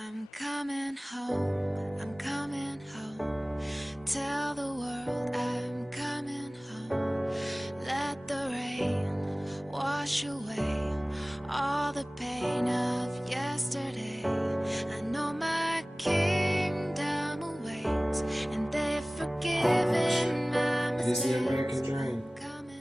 I'm coming home, I'm coming home. Tell the world I'm coming home. Let the rain wash away all the pain of yesterday. I know my kingdom awaits, and they've forgiven my It is mistakes. the American dream.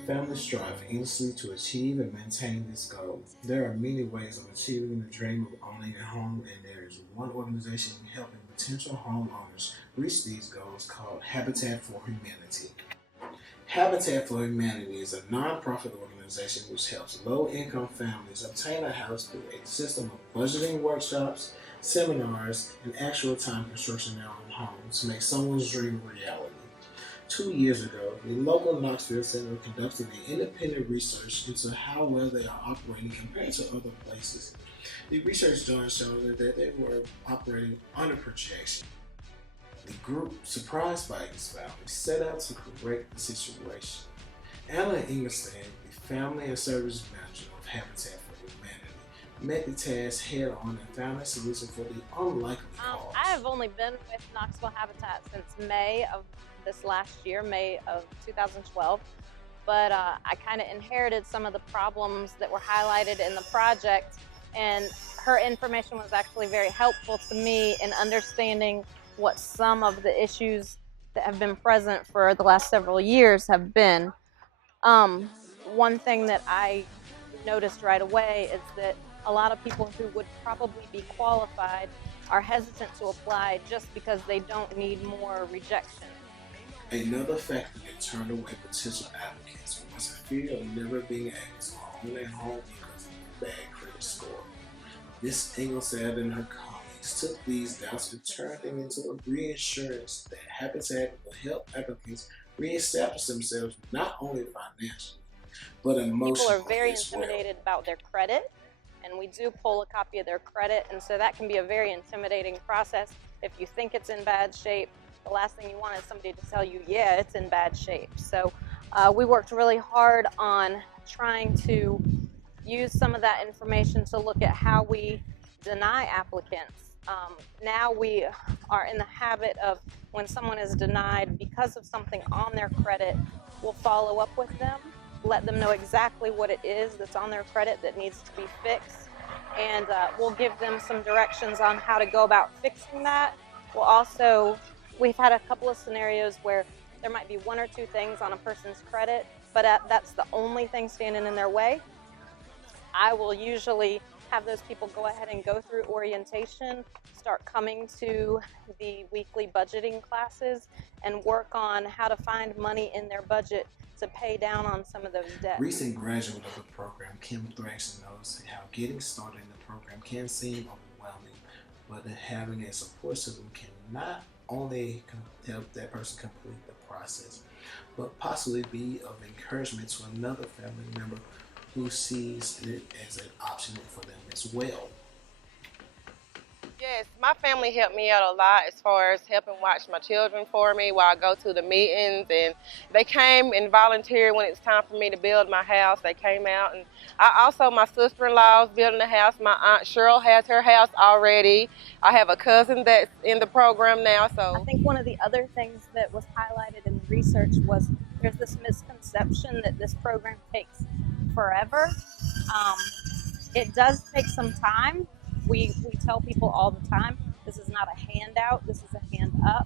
Families strive endlessly to achieve and maintain this goal. There are many ways of achieving the dream of owning a home, and there is one organization helping potential homeowners reach these goals called Habitat for Humanity. Habitat for Humanity is a nonprofit organization which helps low-income families obtain a house through a system of budgeting workshops, seminars, and actual time construction in their own home to make someone's dream a reality. 2 years ago, the local Knoxville Center conducted an independent research into how well they are operating compared to other places. The research done showed that they were operating under projection. The group, surprised by this finding, set out to correct the situation. Alan Ingerstein, the family and service manager of Habitat for Humanity, met the task head on and found a solution for the unlikely cause. I have only been with Knoxville Habitat since May of this last year, May of 2012. But I kind of inherited some of the problems that were highlighted in the project, and her information was actually very helpful to me in understanding what some of the issues that have been present for the last several years have been. One thing that I noticed right away is that a lot of people who would probably be qualified are hesitant to apply just because they don't need more rejection. Another factor that turned away potential applicants was a fear of never being able to own a home because of a bad credit score. Ms. Ingleside and her colleagues took these doubts and turned them into a reassurance that Habitat will help applicants reestablish themselves not only financially, but emotionally People are very as well. intimidated about their credit, and we do pull a copy of their credit, and so that can be a very intimidating process. If you think it's in bad shape, the last thing you want is somebody to tell you, yeah, it's in bad shape. So we worked really hard on trying to use some of that information to look at how we deny applicants. Now we are in the habit of, when someone is denied because of something on their credit, we'll follow up with them, let them know exactly what it is that's on their credit that needs to be fixed, and we'll give them some directions on how to go about fixing that. We've had a couple of scenarios where there might be one or two things on a person's credit, but that's the only thing standing in their way. I will usually have those people go ahead and go through orientation, start coming to the weekly budgeting classes, and work on how to find money in their budget to pay down on some of those debts. Recent graduate of the program, Kim Thrasher, knows how getting started in the program can seem overwhelming, but having a support system can not only help that person complete the process, but possibly be of encouragement to another family member who sees it as an option for them as well. Yes, my family helped me out a lot as far as helping watch my children for me while I go to the meetings, and they came and volunteered when it's time for me to build my house. They came out, and my sister-in-law is building a house. My Aunt Cheryl has her house already. I have a cousin that's in the program now. I think one of the other things that was highlighted in the research was there's this misconception that this program takes forever. It does take some time. We tell people all the time, this is not a handout, this is a hand up.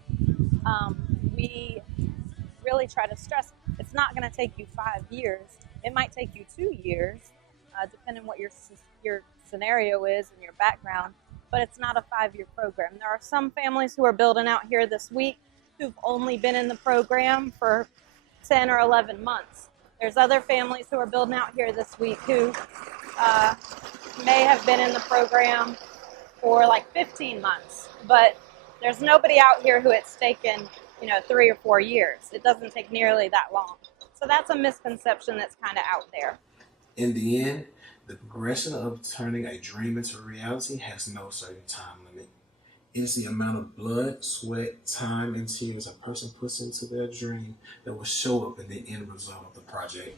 We really try to stress it's not going to take you 5 years. It might take you 2 years, depending on what your scenario is and your background, but it's not a 5-year program. There are some families who are building out here this week who've only been in the program for 10 or 11 months. There's other families who are building out here this week who may have been in the program for like 15 months, but there's nobody out here who it's taken, 3 or 4 years. It doesn't take nearly that long. So that's a misconception that's kind of out there. In the end, the progression of turning a dream into reality has no certain time limit. It is the amount of blood, sweat, time, and tears a person puts into their dream that will show up in the end result of the project.